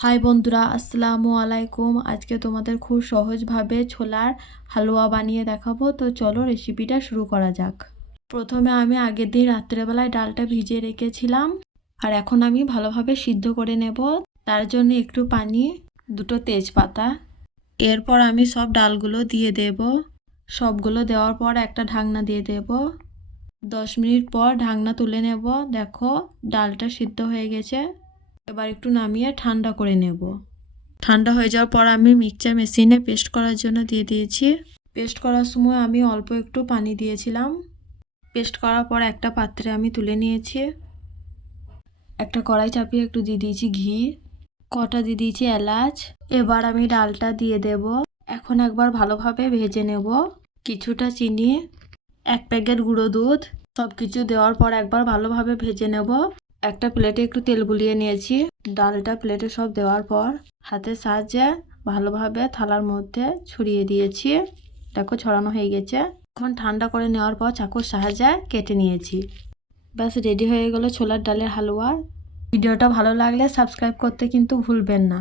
High বন্ধুরা, আসসালামু আলাইকুম। আজকে তোমাদের খুব সহজভাবে ছোলার হালুয়া বানিয়ে দেখাবো। তো চলো রেসিপিটা শুরু করা যাক। প্রথমে আমি আগের দিন রাত্রেবেলায় ডালটা ভিজিয়ে রেখেছিলাম, আর এখন আমি ভালোভাবে সিদ্ধ করে নেব। তার জন্য একটু পানি, দুটো তেজপাতা, এরপর আমি সব ডালগুলো দিয়ে দেব। সবগুলো দেওয়ার পর একটা ঢাকনা দিয়ে দেব। 10 মিনিট পর ঢাকনা তুলে নেব। দেখো ডালটা সিদ্ধ হয়ে গেছে। এবার একটু নামিয়ে ঠান্ডা করে নেব। ঠান্ডা হয়ে যাওয়ার পর আমি মিক্সচার মেশিনে পেস্ট করার জন্য দিয়ে দিয়েছি। পেস্ট করার সময় আমি অল্প একটু পানি দিয়েছিলাম। পেস্ট করার পর একটা পাত্রে আমি তুলে নিয়েছি। একটা কড়াই চাপিয়ে একটু দিয়ে দিয়েছি ঘি, কটা দিয়ে দিয়েছি এলাচ। এবার আমি ডালটা দিয়ে দেব। এখন একবার ভালোভাবে ভেজে নেব। কিছুটা চিনি, 1 প্যাকেট গুঁড়ো দুধ, সব কিছু দেওয়ার পর একবার ভালোভাবে ভেজে নেব। একটা প্লেটে একটু তেল বুলিয়ে নিয়েছি। ডালটা প্লেটে সব দেওয়ার পর হাতের সাহায্যে ভালোভাবে থালার মধ্যে ছড়িয়ে দিয়েছি। দেখো ছড়ানো হয়ে গেছে। এখন ঠান্ডা করে নেওয়ার পর চাকুর সাহায্যে কেটে নিয়েছি। ব্যাস রেডি হয়ে গেল ছোলার ডালের হালুয়া। ভিডিওটা ভালো লাগলে সাবস্ক্রাইব করতে কিন্তু ভুলবেন না।